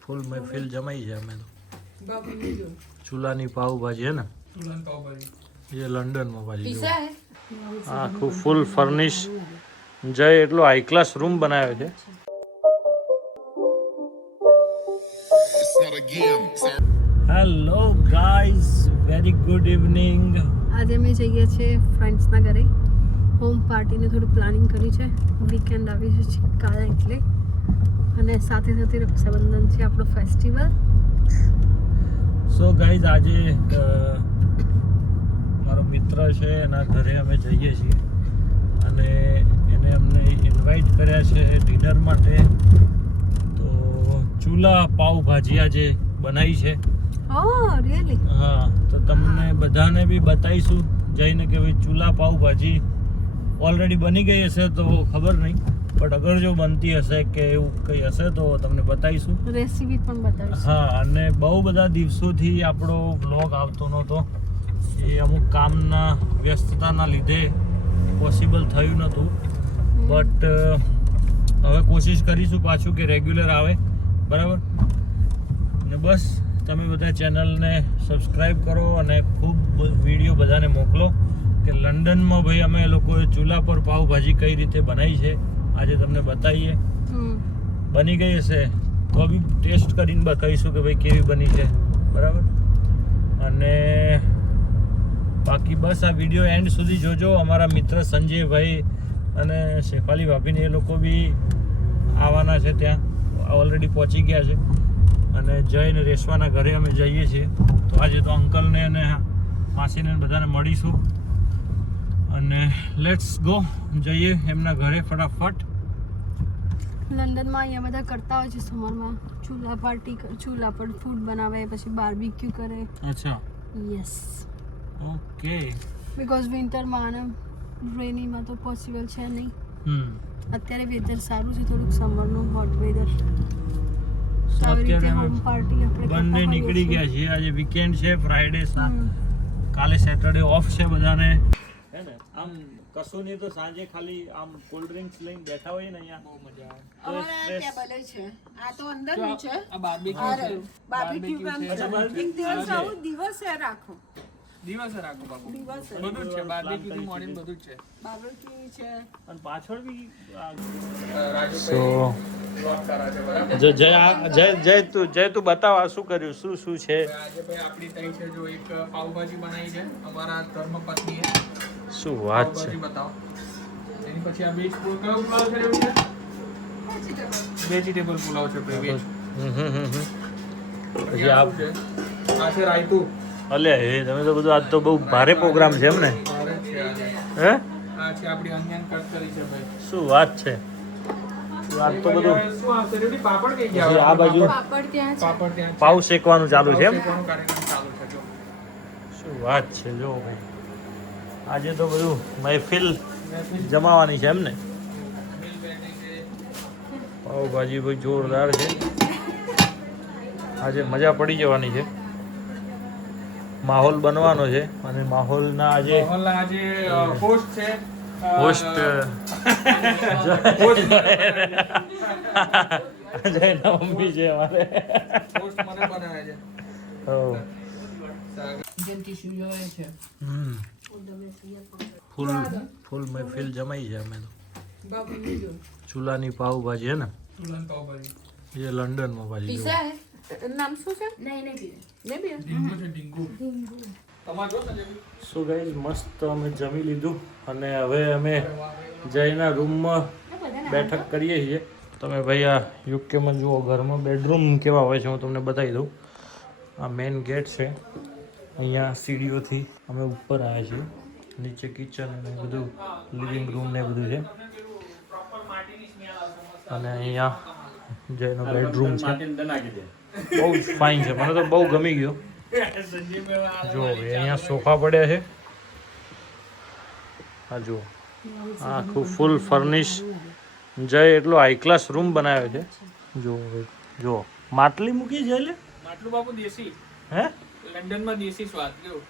ફૂલ મહેફિલ જમાઈ છે અમે તો ચૂલાની પાવભાજી હે ને ये लंडन में भाजी आखू फूल फर्निश जय એટલો હાઈ ક્લાસ રૂમ બનાવ્યો છે hello guys very good evening આજે અમે જઈએ છીએ ફ્રેન્ડ્સના ઘરે હોમ પાર્ટીને થોડું પ્લાનિંગ કર્યું છે વીકેન્ડ આવી છે કાલે એટલે અને સાથે સાથે રક્ષાબંધન છે આપણો ફેસ્ટિવલ સો ગાઈઝ આજે મારો મિત્ર છે એના ઘરે અમે જઈએ છીએ અને એને અમને ઇન્વાઇટ કર્યા છે ડિનર માટે તો ચૂલા પાવભાજી આજે બનાવી છે ઓહ રિયલી હા તો તમને બધાને બી બતાવીશું જઈને કે ભાઈ ચૂલા પાવભાજી ઓલરેડી બની ગઈ હશે તો ખબર નહીં બટ અગર જો બનતી હશે કે એવું કંઈ હશે તો તમને બતાવીશું રેસીપી પણ બતાવીશું હા અને બહુ બધા દિવસોથી આપણો વ્લોગ આવતો નહોતો એ અમુક કામના વ્યસ્તતાના લીધે પોસિબલ થયું નહોતું બટ હવે કોશિશ કરીશું પાછું કે રેગ્યુલર આવે બરાબર ને બસ તમે બધા ચેનલને સબસ્ક્રાઈબ કરો અને ખૂબ વિડીયો બધાને મોકલો કે લંડનમાં ભાઈ અમે લોકોએ ચૂલા પર પાવભાજી કઈ રીતે બનાવી છે આજે તમને બતાવીએ બની ગઈ હશે તો બી ટેસ્ટ કરીને બતાવીશું કે ભાઈ કેવી બની છે બરાબર અને બાકી બસ આ વિડીયો એન્ડ સુધી જોજો અમારા મિત્ર સંજયભાઈ અને શેફાલી ભાભીને એ લોકો બી આવવાના છે ત્યાં ઓલરેડી પહોંચી ગયા છે અને જઈને રેસવાના ઘરે અમે જઈએ છીએ તો આજે તો અંકલને અને માસીને બધાને મળીશું અને લેટ્સ ગો જઈએ એમના ઘરે ફટાફટ લંડનમાં અહીંયા બધા કરતા હોય છે સમરમાં ચૂલા પર ફૂડ બનાવે પછી બાર્બીક્યુ કરે અચ્છા યસ ઓકે બીકોઝ વિન્ટરમાં અને રેનીમાં તો પોસિબલ છે નહીં અત્યારે વેધર સારું છે થોડુંક સમરનું હોટ વેધર બંને નીકળી ગયા છીએ આજે વીકેન્ડ છે ફ્રાઈડે કાલે સેટરડે ઓફ છે બધાને હે ને આમ કશું નહીં તો સાંજે ખાલી આમ કોલ્ડ ડ્રિંક્સ લઈને બેઠા હોય ને અહીંયા બહુ મજા આવે ટેબલ છે આ તો અંદરનું છે આ બાર્બીક્યુ છે દિવસે રાખો દિવસે રાખો બાબુ બધું જ છે બાર્બીક્યુ થી મોર્નિંગ બધું જ છે બાર્બીક્યુ છે અને પાછળ બી રાજુભાઈ વ્લોગ કરા છે બરાબર જય તું બતાવ આ શું કર્યું શું છે આજે ભાઈ આપણી તઈ છે જો એક પાવભાજી બનાવી છે અમારા ધર્મપત્નીએ શું વાત છે પાવભાજી બતાવો એની પછી આ વેજ પુલાવ કયો પુલાવ છે એવું છે વેજીટેબલ પુલાવ છે ભાઈ વેજ પછી આ છે રાયતું અલે હે તમે તો બધું આજ તો બહુ ભારે પ્રોગ્રામ છે એમ ને ભારે છે આજે હે આ છે આપણી અનિયન કટ કરી છે ભાઈ શું વાત છે આજ તો બધું શું આ સેરેડી પાપડ કઈ ગયા આ બાજુ પાપડ ત્યાં છે પાપડ ત્યાં છે પાવ શેકવાનું ચાલુ છે એમ શેકવાનું કાર્યક્રમ ચાલુ છે જો શું વાત છે જો ભાઈ આજે તો બધું મહેફિલ જમાવાની છે એમ ને પાવભાજી ભાઈ જોરદાર છે આજે મજા પડી જવાની છે માહોલ બનવાનો છે અને માહોલના આજે હોસ્ટ છે હોસ્ટ જયના મમ્મી છે અમારે હોસ્ટ મને બનાવે છે ફૂલ મહેફિલ જમાઈ છે અમે તો ચૂલાની પાવભાજી હે ને ચૂલાની પાવભાજી એ લંડનમાં ભાજી નામ શું છે ડીંગુ છે ડીંગુ તમારે જો ને સો ગાઈઝ મસ્ત અમે જમી લીધું અને હવે અમે જયના રૂમમાં બેઠક કરીએ છીએ તમે ભાઈ આ યુકેમાં જુઓ ઘરમાં બેડરૂમ કેવા હોય છે હું તમને બતાવી દઉં આ મેઇન ગેટ છે અહીંયા સીડીઓથી અમે ઉપર આવ્યા છીએ નીચે કિચન અને બધું લિવિંગ રૂમ ને બધું છે અને અહીંયા જયનો બેડરૂમ છે બહુ જ ફાઇન છે મને તો બહુ ગમી ગયો જો અહીંયા સોફા પડ્યા છે હા જુઓ આખું ફૂલ ફર્નિશ જય એટલો હાઈ ક્લાસ રૂમ બનાવ્યો છે જો માટલી મૂકી છે એટલે માટલું બાપુ દેશી હે લંડનમાં દેશી સ્વાદ જો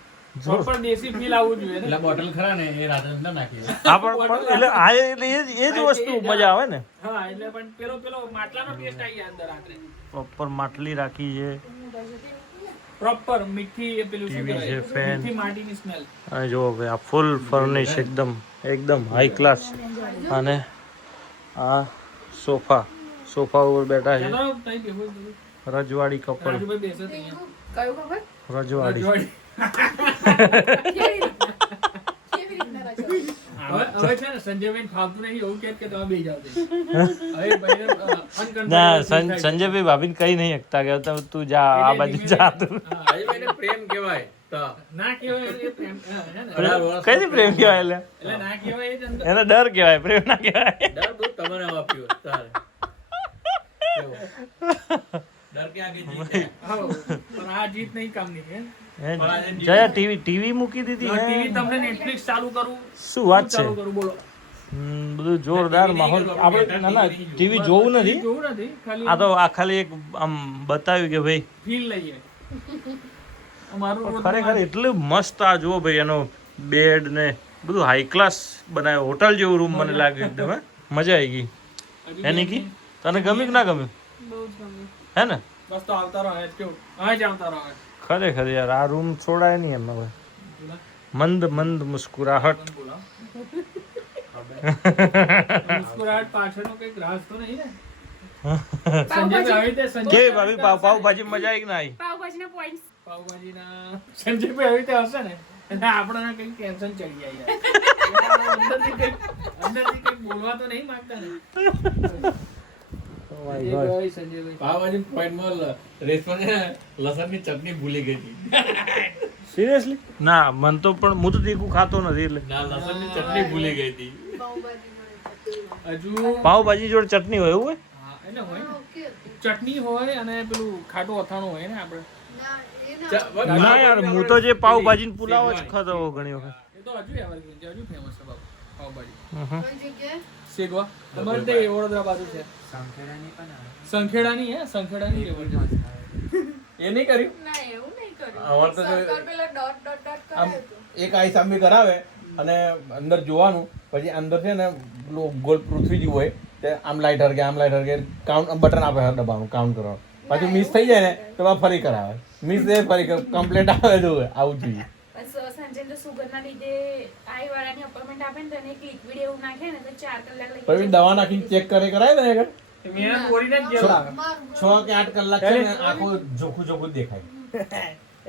પ્રોપર દેશી ફીલ આવવું જોઈએ ને. એટલે બોટલ ખરા ને એ રાતે અંદર નાખી દે. હા પણ એટલે આ એટલે એ જ વસ્તુ મજા આવે ને. હા એટલે પણ પેલો માટલાનો ટેસ્ટ આવી જાય અંદર રાત્રે. પ્રોપર માટલી રાખી છે પ્રોપર મીઠી એ પેલું શું TV છે, કહેવાય? fan. મીઠી માટીની સ્મેલ. અને જુઓ ભાઈ આ ફૂલ ફર્નિશ એકદમ હાઈ ક્લાસ. અને આ સોફા ઉપર બેઠા છે ચાલો તઈ બેહો જ. રજવાડી કપલ. રાજુભાઈ બેસે જ અહીંયા. કયું ખબર રજવાડી હવે છે ને સંજયભાઈ ફાવતું નહીં એવું કે તમે બે જાવ હવે ભાઈને ના સંજયભાઈ ભાભીને કઈ નહીં શકતા કે તું જા આ બાજુ જા તું. રાજુભાઈને પ્રેમ કહેવાય તો ના કહેવાય એ પ્રેમ હે ને? કઈ પ્રેમ કહેવાય એટલે એટલે ના કહેવાય એ જ અંદર. એને ડર કહેવાય પ્રેમ ના કહેવાય. ડર બહુ તમને આપ્યો તારે ડર કે આગે જીતે હા, પણ આ જીત નહીં કામની હે. જયા ટીવી મૂકી દીધી હે? ટીવી તમને નેટફ્લિક્સ ચાલુ કરું શું વાત છે ચાલુ કરું બોલો. બધું જોરદાર માહોલ. આપણે ના ટીવી જોવું નથી જોવું નથી ખાલી આ તો આ ખાલી એક આમ બતાવ્યું કે ભાઈ ફીલ લઈએ અમારું રોજ ખરેખર એટલું મસ્ત આ જુઓ ભાઈ એનો બેડ ને બધું હાઈ ક્લાસ બનાવ્યો હોટલ જેવું રૂમ મને લાગ્યું એકદમ હે મજા આવી ગઈ. એની કી તને ગમ્યું કે ના ગમ્યું બહુ જ ગમ્યું. હે ને બસ તો આવતા રહો જ કેવું હા જ આવતા રહો ખરેખર યાર આ રૂમ છોડાય નહીં એમ હવે. મંદ મુસ્કુરાહટ. મુસ્કુરાહટ પાછળનો કઈક રાજ તો નહીં ને સંજયભાઈ આવી રીતે કેવી ભાભી પાવભાજી મજા આવી કે ના આવી? પાવભાજીના પોઈન્ટ્સ પાવભાજીના સંજયભાઈ આવી રીતે હશે ને અને આપણને કઈ ટેન્શન ચડી જાય યાર. અંદરથી કઈક બોલવા તો નહીં માંગતા ને સંજયભાઈ પાવભાજી પોઈન્ટમાં રેસ્ટોરન્ટ લસણની ચટણી ભૂલી ગઈ હતી. સિરિયસલી ના મન તો પણ હું તો તીખું ખાતો નથી એટલે ના લસણની ચટણી ભૂલી ગઈ હતી. હજુ પાવભાજી જોડે ચટણી હોય એવું હોય? હા એટલે હોય ને ચટણી હોય અને પેલું ખાટું અથાણું હોય ને આપણે ના યાર હું તો જે પાવભાજી પુલાવ જ ખાતો હોઉં ઘણી વખત. એ તો હજુ evergreen છે, હજુ ફેમસ છે બાબુ પાવભાજી કઈ જગ્યાએ શેગવા તમારે તે વડોદરા બાજુ છે સંખેડાની હે સંખેડાની જબરજસ્ત. એ નહીં કર્યું ના એવું નહીં કર્યું. અમારે તો સર્કલ પેલા ડોટ આમ એક આઈ સામે કરાવે અને અંદર જોવાનું પછી અંદર છે ને પેલું ગોલ પૃથ્વી જેવું હોય તે આમ લાઇટર કે કાઉન્ટ બટન આપે દબાવવાનું કાઉન્ટ કરવાનું પાછું મિસ થઈ જાય ને તો પાછું ફરી કરાવે મિસ થાય ફરી કમ્પ્લેટ આવે તો આવું જોઈએ. સાંજે તો સુગરના લીધે આઈ વાળાની અપોઇન્ટમેન્ટ આપે ને તો એને એક લિક્વિડ એવું નાખે ને તો 4 કલાક લઈ પછી દવા નાખીને ચેક કરાય ને આગળ મેં બોડીને જ ગેલા 6 કે 8 કલાક છે ને આખું જોખું દેખાય.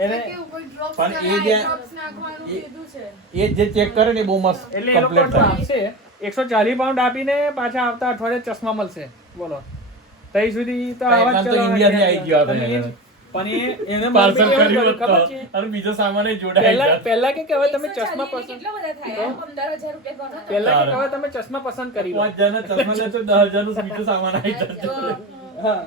એને કેવું કોઈ ડ્રોપ્સ પણ એ જે નાખવાનું કીધું છે. એ જે ચેક કરે ને એ બહુ મસ્ત એટલે એ લોકો કમ્પ્લેટ તો થાય. આપશે 140 પાઉન્ડ આપીને પાછા આવતા અઠવાડિયે ચશ્મા મળશે બોલો તઈ સુધી તો આવા જ તો ચલાવવાના ઇન્ડિયાથી આવી ગયો હતો તમે એને. પણ એને પાર્સલ માર્કેટ કર્યું એવું ખબર છે અને બીજો સામાન જોડાય પહેલા કે હવે તમે 140 ચશ્મા ને પસંદ કેટલા બધા થાય 15,000 રૂપિયા ગણો. પહેલા કે હવે તમે ચશ્મા પસંદ કરી લો 5,000 ના ચશ્મા લેતો 10,000 નું બીજો સામાન આવી જતો. હા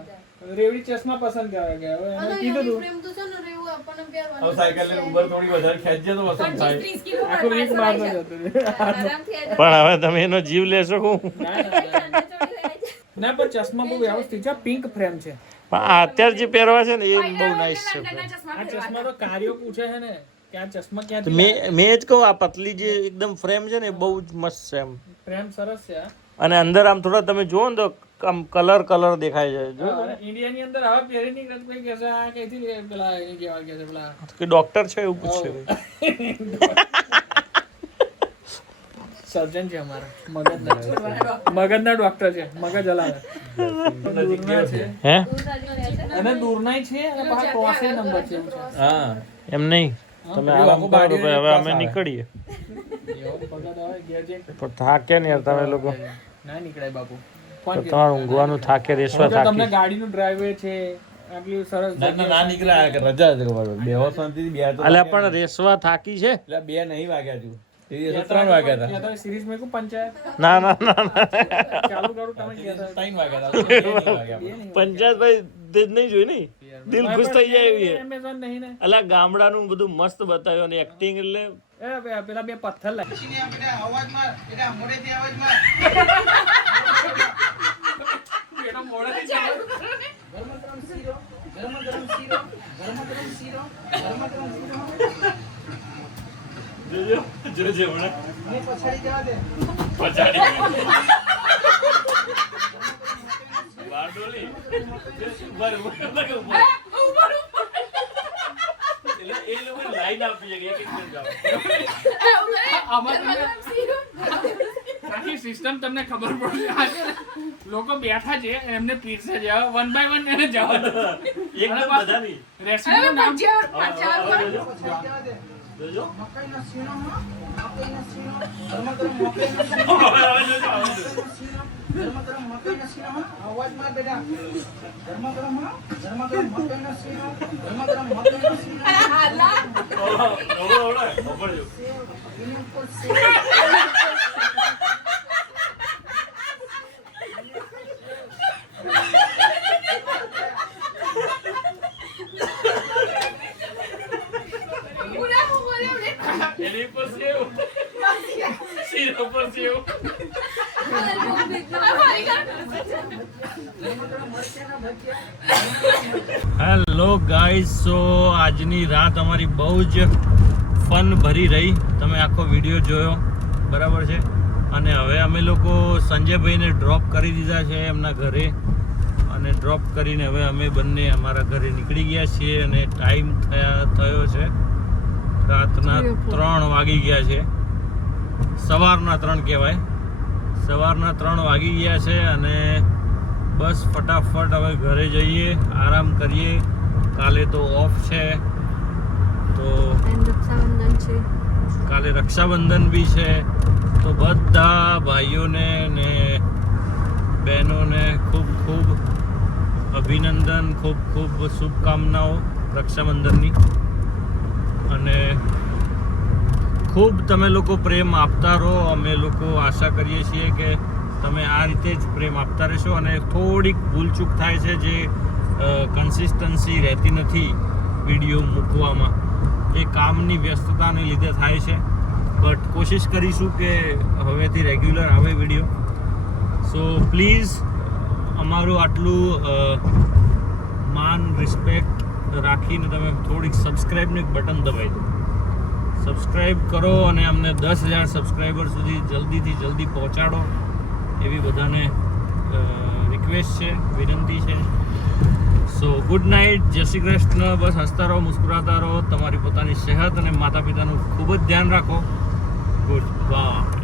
રેવડી ચશ્મા પસંદ કરે કે હવે એને કીધું તું પ્રેમ તો છે ને રેવું આપણને હવે પહેરવાનું સાયકલ લઈને ઉબર થોડી વધારે ખેંચજે તો પસંદ થાય. 25-30 કિલો આખું વીક બહાર ન જતું રહે. આરામથી આ પણ હવે તમે એનો જીવ લેશો શું? ના પણ ચશ્મા બહુ વ્યવસ્થિત છે પિંક ફ્રેમ છે પણ આ અત્યારે જે પહેરવા છે ને એ બહુ નાઇસ છે. લંડનના ચશ્મા આ પહેરવાના. ચશ્મા તો કાર્યો પૂછે છે ને કે આ ચશ્મા તો ક્યાંથી મેં જ કહું આ પતલી જે એકદમ ફ્રેમ છે ને એ બહુ જ મસ્ત છે એમ. ફ્રેમ સરસ છે અને અંદર આમ થોડા તમે જુઓ ને તો આમ કલર દેખાય છે જો ઇન્ડિયાની અંદર હવે પહેરી ની કોઈ કહેશે આ કઈથી લે પેલા એની કેવા કહે છે પેલા કે ડોક્ટર છે એવું પૂછશે. સર્જન છે અમારા મગજના ડોક્ટર છે મગજ હલાવે દૂરના છે હે અને દૂરનાય છે અને પાછા ટોસે નંબર છે એવું છે હા એમ નહીં તમે આરામ કરો ભાઈ હવે અમે નીકળીએ. એવો પગાર આવે ઘેર જઈને પણ થાકે ને યાર તમે લોકો ના નીકળાય બાપુ તો તમારું ઊંઘવાનું થાકે રેસવા તમને થાકી. ગાડીનું ડ્રાઈવે છે આટલી સરસ ના નીકળ્યા કે રજા છે બેહો શાંતિથી બે તો અલ્યા પણ રેસવા થાકી છે. એટલે 2 નહીં વાગ્યા તું 3 વાગ્યા હતા સિરીઝ મેં પંચાયત ના ચાલુ કરું તમે કહેતા 3 વાગ્યા હતા 2 નહીં વાગ્યા. પંચાયત ભાઈ તે જ નહીં જોઈ ને દિલ ખુશ થઈ જાય એવી છે. એમેઝોન નહીં ને અલ્યા ગામડાનું બધું મસ્ત બતાવ્યું અને એક્ટિંગ એટલે પેલા બે પથ્થર લાગે જોજે હમણાં પછાડી બારડોલી ઉભા ઉભા એટલે એ લોકો લાઈન આપી છે કે એક મિનિટ જાઓ આમાં તમને આખી સિસ્ટમ તમને ખબર પડશે આ છે ને, લોકો બેઠા છે એમને પીરસે છે, હવે 1 by 1 એને જવા દો. એકદમ બધાની રેસીપીનું નામ જોજો એની પર સેવ શીરો પર સેવ હેલો ગાઈઝ, સો આજની રાત અમારી બહુ જ ફન ભરી રહી. તમે આખો વિડીયો જોયો બરાબર છે. અને હવે અમે લોકો સંજયભાઈને ડ્રોપ કરી દીધા છે એમના ઘરે, અને ડ્રોપ કરીને હવે અમે બંને અમારા ઘરે નીકળી ગયા છીએ. અને ટાઈમ થયો છે રાતના 3 વાગી ગયા છે. સવારના 3 કહેવાય, સવારના 3 વાગી ગયા છે. અને બસ ફટાફટ હવે ઘરે જઈએ, આરામ કરીએ. કાલે તો ઓફ છે, તો રક્ષાબંધન છે, કાલે રક્ષાબંધન બી છે. તો બધા ભાઈઓને ને બહેનોને ખૂબ ખૂબ અભિનંદન, ખૂબ ખૂબ શુભકામનાઓ રક્ષાબંધનની. અને ખૂબ તમે લોકો પ્રેમ આપતા રહો. અમે લોકો આશા કરીએ છીએ કે તમે આ રીતે જ પ્રેમ આપતા રહેશો. અને થોડીક ભૂલચૂક થાય છે, જે કન્સિસ્ટન્સી રહેતી નથી વિડીયો મૂકવામાં, એ કામની વ્યસ્તતાને લીધે થાય છે. બટ કોશિશ કરીશું કે હવેથી રેગ્યુલર આવે વિડીયો. સો પ્લીઝ અમારું આટલું માન રિસ્પેક્ટ રાખીને તમે થોડીક સબસ્ક્રાઈબનું બટન દબાવી દો. સબસ્ક્રાઈબ કરો અને અમને 10,000 સબસ્ક્રાઈબર સુધી જલ્દીથી જલ્દી પહોંચાડો એવી બધાને રિક્વેસ્ટ છે, વિનંતી છે. સો ગુડ નાઇટ, જય શ્રી કૃષ્ણ. બસ હસતા રહો, મુસ્કુરાતા રહો. તમારી પોતાની સેહત અને માતા પિતાનું ખૂબ જ ધ્યાન રાખો. Good bye.